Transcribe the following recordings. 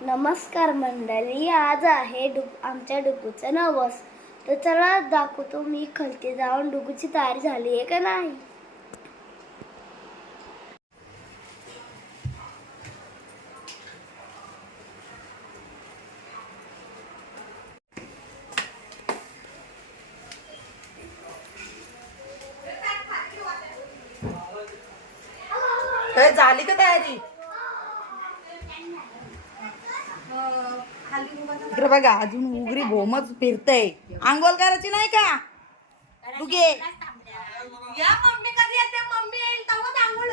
नमस्कार मंडळी आज आहे डु आमच्या डुगूचं नवस. तर चला दाखवतो मी खलती जाऊन डुगूची तयारी झाली आहे का नाही काय झाली का तयारी इकडे बघा अजून उगरी भोमच फिरतय. आंघोळ करायची नाही का? दुगे. या मम्मी कधी येते? मम्मी येईल तेव्हाच आंघोळ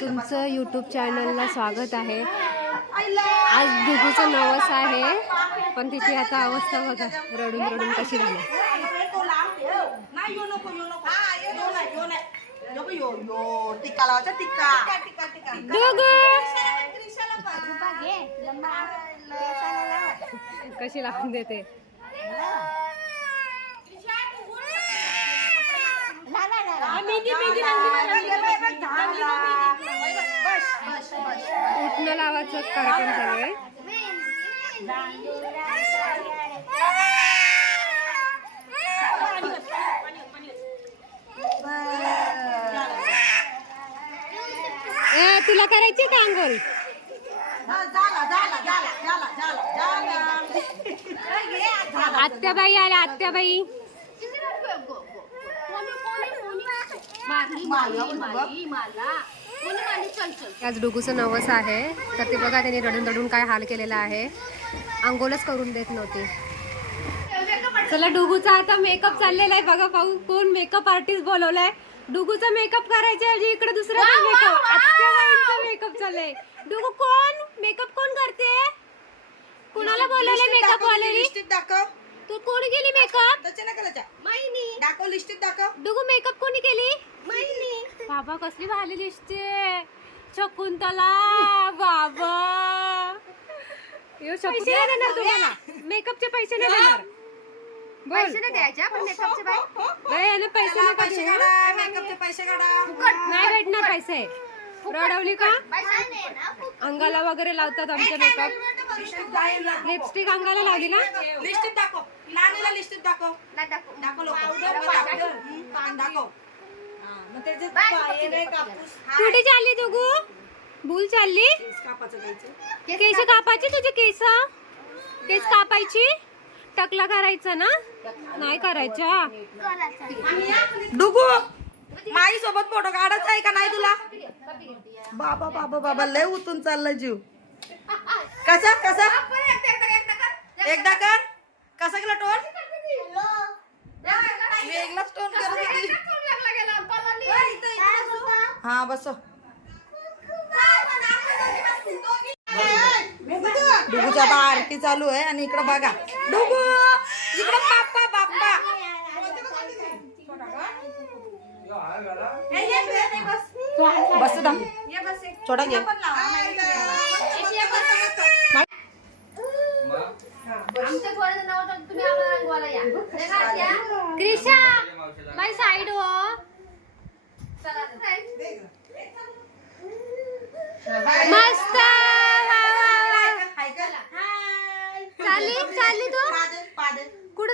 तुमचं यूट्यूब चॅनलला स्वागत आहे. आज दुगूचं नवस आहे. पण तिची आता अवस्था बघा रडून रडून कशी झाली. नाही यो नको यो नको. यो नाही यो नाही. यो बघ, यो यो टिक्का कशी लावून देते? उठणं लावायचं? कार्यक्रम चालू आहे. ए, तुला करायची का अंघोळ झाला झाला झाला झाला झाला झाला आत्याबाई आल्या आत्याबाई. आज डुगूचं नवस आहे. तर ते बघा त्यांनी रडून रडून काय हाल केलेला आहे. आंघोळच करून देत नव्हती. चला डुगूचा आता मेकअप चाललेला आहे. बघा पाहू कोण मेकअप आर्टिस्ट बोलवलाय. डुगूचा मेकअप करायच्या ऐवजी इकडे दुसरा मेकअप आत्याबाईंचा मेकअप चाललाय. डुगू कोण? मेकअप कोण करते? कुणाला बोलवलंय मेकअप वाले लिस्टीत दाखव. तू कोण केली मेकअप त्याच्या माहिनी दाखव लिस्टीत दाखव. डुगू मेकअप कोणी केली? माहिनी बाबा कसली भारी दिसते शकुंतला बाबा. यो देणार तुम्हाला. मेकअपचे पैसे नाही देणार. पैसे नाही द्यायचे पण मेकअपचे बाई पैसे नका पैसे देऊ. काढा मेकअपचे पैसे काढा. नाही भेटणार पैसे. रडवली का? अंगाला वगैरे लावतात आमचे मेकअप लिपस्टिक अंगाला लावली ना? लिस्टीत दाखव. नानीला लिस्टीत दाखव. दाखव लोक दाखव हा, मग त्याचे पाय नाही कापूस. कुठे चालली दुगू भूल चालली? कापाचं द्यायचं केस कापायची तुझे केस? केस कापायची? टकला करायचं ना? नाही करायच्या डुगू माई सोबत फोटो काढायचा आहे का नाही तुला? बाबा बाबा बाबा लय उतून चाललं जीव. कसा कसा? एकदा कर. कसा केला टोन वेगळाच टोन करत. होती हा बस डुगूच्या आता आरती चालू आहे आणि इकडं बघा डुगू! इकडं बाप्पा बाप्पा! बस. दाम छोटा घे. क्रिशा बाई साईड हो. मस्त वा, वा, वा. चालली चालली तू कुठं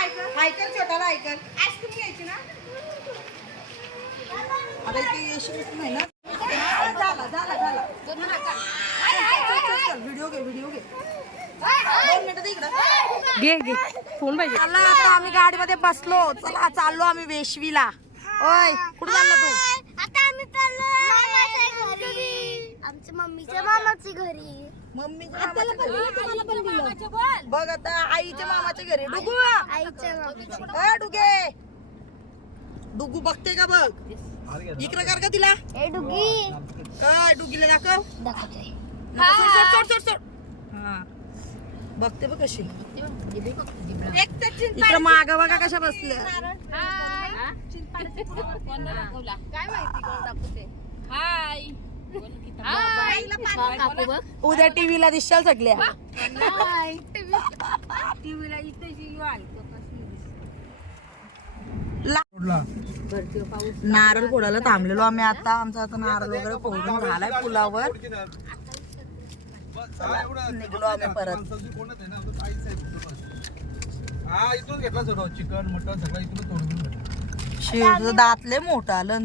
हायकर हायकर हायकर छोटाला हायकर आईस्क्रीम घ्यायची ना? आता इथे येशील नाही ना? झाला झाला झाला. व्हिडिओ घे व्हिडिओ घे. फोन पाहिजे. चला आता आम्ही गाडीमध्ये बसलो. चला चाललो आम्ही वेशवीला. ओय कुठं चालला तू? आता आम्ही चाललो आमच्या मम्मीच्या मामाच्या घरी. घरी. बघ आता आईच्या मामाच्या घरी. डुगू. आईच्या मामाच्या ए डुगे. डुगू बघते का बघ? इकडे कर का तिला? ए डुगी. काय डुगीला दाखव? दाखवते नको, सोड, सोड, सोड, सोड, सोड. हा. बघते बघ कशी. इकडे माग बघा कशा बसल्या. उद्या टीव्हीला दिसशाल सगळ्या. ला- नारळ फोडायला थांबलेलो आम्ही आता. आमचा आता नारळ वगैरे फोडून झालाय पुलावर. निघलो आम्ही परत. हा इथून घेतला सगळं. चिकन मटन सगळं इथून तोडून घेतलं शिवचं दात लय मोठं आलं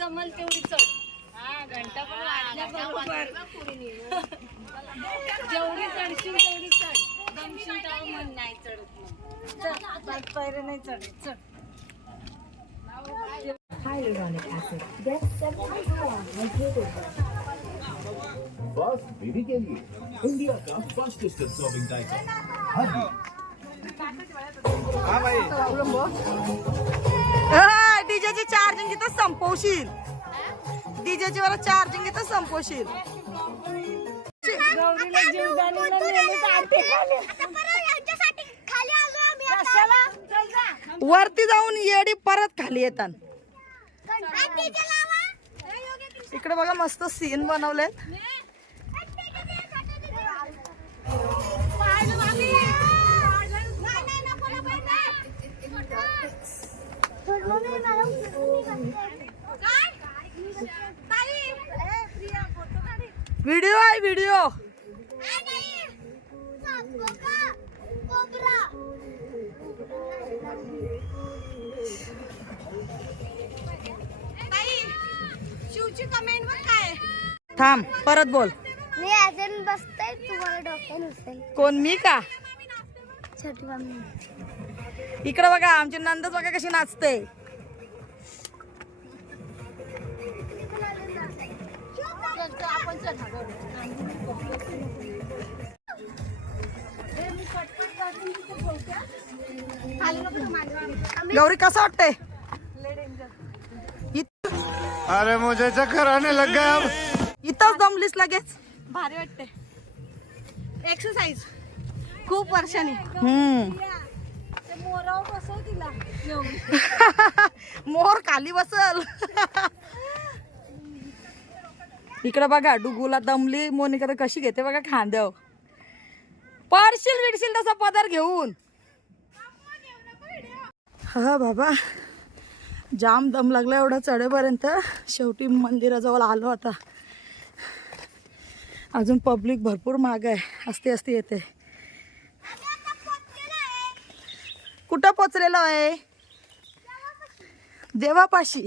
जमल तेवढी चढ. हा घंटा पण वाजल्या बरोबर. जेवढी चढशील तेवढी चढ. दमशील तेव्हा मन नाही चढत मग पैरे नाही चढत. चढ. बस बेबी के लिए. इंडिया का फास्टेस्ट absorbing diaper हा बाई डीजेची चार्जिंग इथं संपवशील. डीजेची वाला चार्जिंग इथं संपवशील. वरती जाऊन येडी परत खाली येतात इकडे बघा मस्त सीन बनवलेत. व्हिडिओ आहे व्हिडिओ थांब परत बोल. मी अजून बसते तुम्हाला डॉक्टर नसेल. कोण मी का? छोटी मम्मी. इकडे बघा आमची नंदच बघा कशी नाचते. गौरी कसं वाटतंय? इत- अरे मुझे चक्कर आने लग गया अब. इथंच दमलीस लगेच. भारी वाटते एक्सरसाइज खूप वर्षांनी. हम्म. मोर खाली बसल. इकडे बघा डुगूला दमली मोनिका तर कशी घेते बघा खांद्याव पडशील विडशील तसा पदार घेऊन. हा बाबा. जाम दम लागला एवढा चढेपर्यंत. शेवटी मंदिराजवळ आलो आता. अजून पब्लिक भरपूर माग आहे. असते असते येते. कुठं पोचलेलो आहे? देवापाशी.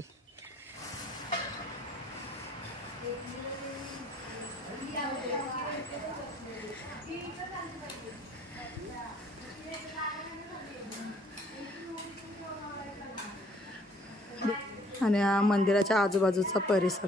आणि मंदिराच्या आजूबाजूचा परिसर.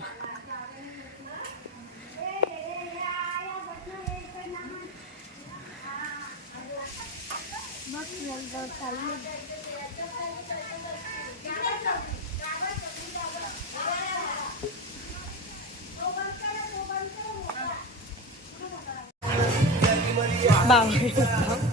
मी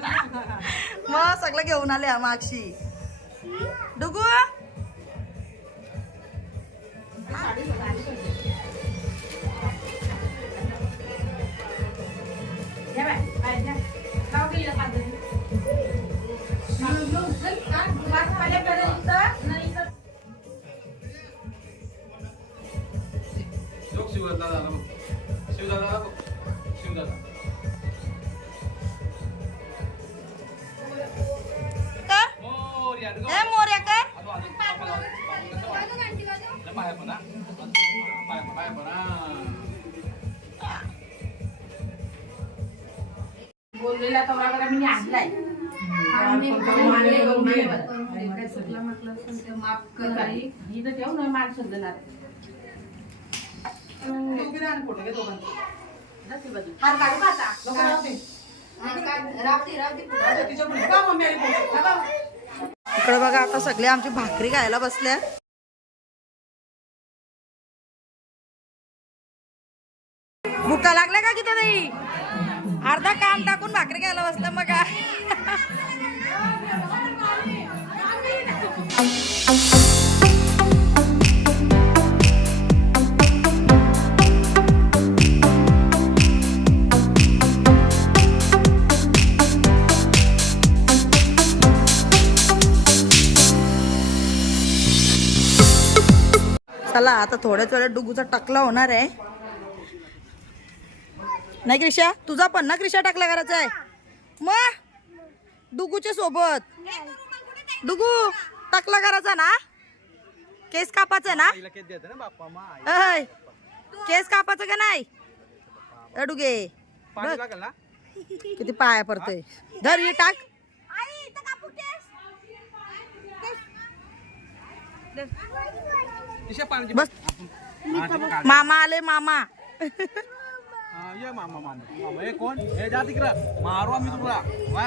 मग सगळं घेऊन आल्या मागशी. डुगू? इकडे बघा आता सगळे आमची भाकरी खायला बसल्या भुका लागल्या का किती अर्धा काम टाकून भाकरी खायला बसलं मग. का आता थोड्याच वेळात डुगूचा टकला होणार आहे. नाही क्रिशा? तुझा पण ना क्रिशा टाकला करायचा आहे? मग डुगूच्या सोबत. डुगू टकला करायचा ना? केस कापाचा ना. अय, केस कापाचं का नाही? ए, डुगे. पाणी लागेल ना? किती पाया पडतोय. धर ही टाक. बस हा, ते बघ, काढ. मामा आले मामा हा, ये मामा मामा मामा हे कोण हे जा तिकडं मारू आम्ही तुला वा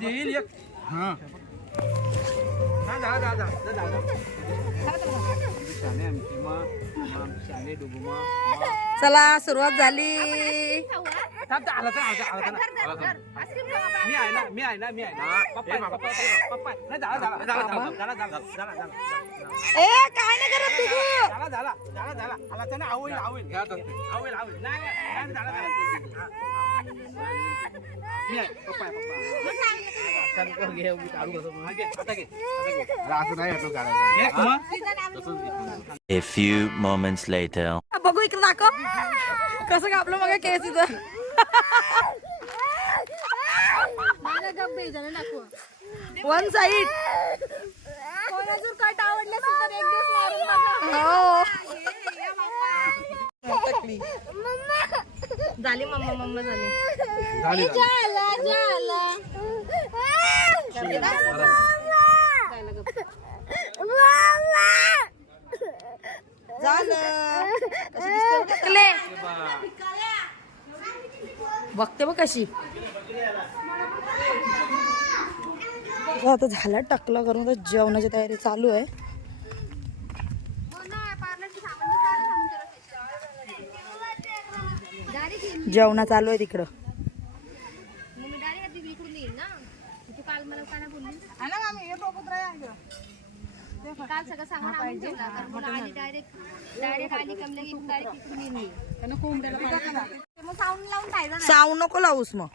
देईल एक हा हा, जा जा जा जा, जा, जा. शाने आमची मग आमची शाने डुगू मग चला सुरुवात झाली थांब आला तर आला तर मी आहे ना मी आहे ना मी आहे ना. पप्पा पप्पा पप्पा नाही झाला झाला झाला झाला झाला. झाला झाला ए काय नाही करत तू? झाला झाला झाला झाला. आला तर ना आवईल आवईल आवईल आवईल नाही झाला झाला. मी आहे पप्पा पप्पा A few moments later. बघू इकडे दाखव. कसं कापलं मग केस इथं. वन साईड झाली मम्मा मम्मा झाली. झाली, झाली. झालं कशी दिसते बघ टकले बघते बघ कशी. आता झाला टकला करून आता जेवणाची तयारी चालू आहे. जेवणा चालू आहे तिकडं. काल सगळं तर मुलं आली डायरेक्ट डायरेक्ट आली कमला की डायरेक्ट इकडून येईल साऊ नको लावूस मग.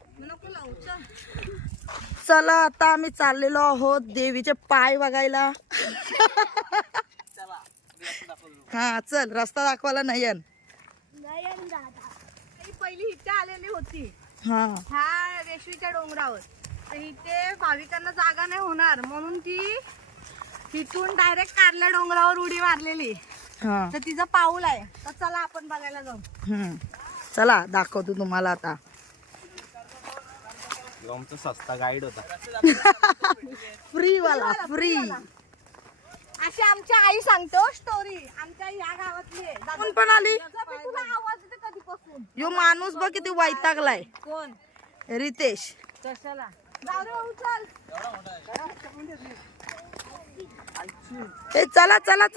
चला. आता आम्ही चाललेलो आहोत देवीचे पाय बघायला. हा चल रस्ता दाखवायला नयन. पहिली इथे आलेली होती. हा. ह्या रेशवीच्या डोंगरावर. तर इथे भाविकांना जागा नाही होणार म्हणून ती तिथून डायरेक्ट कारल्या डोंगरावर उडी मारलेली. हा. तर तिचं पाऊल आहे. तर चला आपण बघायला जाऊ. चला दाखवतो तुम्हाला आता. सस्ता गाईड होता. फ्री वाला फ्री. अशी आमची आई सांगतो स्टोरी आमच्या ह्या गावातली आहे. दादा, कोण पण आली? मी तुला आवाज येते कधीपासून. यो माणूस बघ किती वैतागलाय. कोण? रितेश. कशाला? जाऊ चल ए चला चला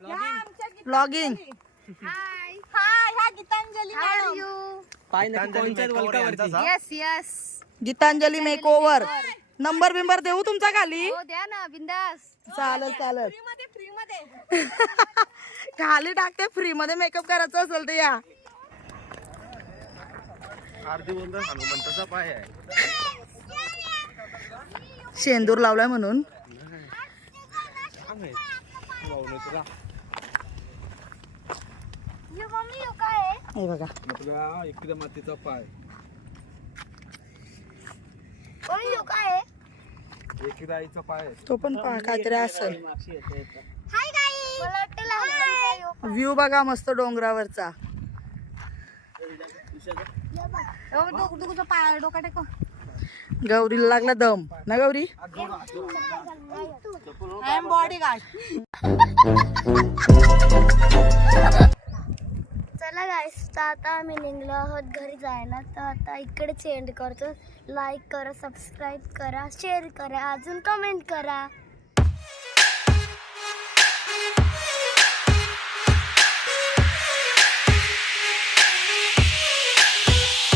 आमच्या किती ब्लॉगिंग हाय ह्या गीतांजली मॅडम. पाय नक्की yes yes Gitanjali make over number बिंबर देऊ तुमचा खाली? हो द्या ना बिंदास. चालेल चालेल. फ्री मध्ये फ्री मध्ये. खाली टाकते फ्री मध्ये मेकअप करायचं असेल तर या. आरती बोलतो हनुमंताचा पाय आहे. शेंदूर लावलाय म्हणून यो मम्मी यो काय आहे हे बघा. आपला इकडे मातीचा पाय. मम्मी यो काय आहे एकीदा आईचा पाय आहे. तो पण पहा काहीतरी असेल. हाय गाई. मला वाटतं लहानपणीचा यो व्ह्यू बघा मस्त डोंगरावरचा. पाय डोका टेको गौरीला लागला दम. ना Gauri? I am body guard चला गाईस तर आता आम्ही निघलो आहोत घरी जायला. तर आता इकडेच एंड करतो. लाईक करा सबस्क्राईब करा शेअर करा अजून कमेंट करा.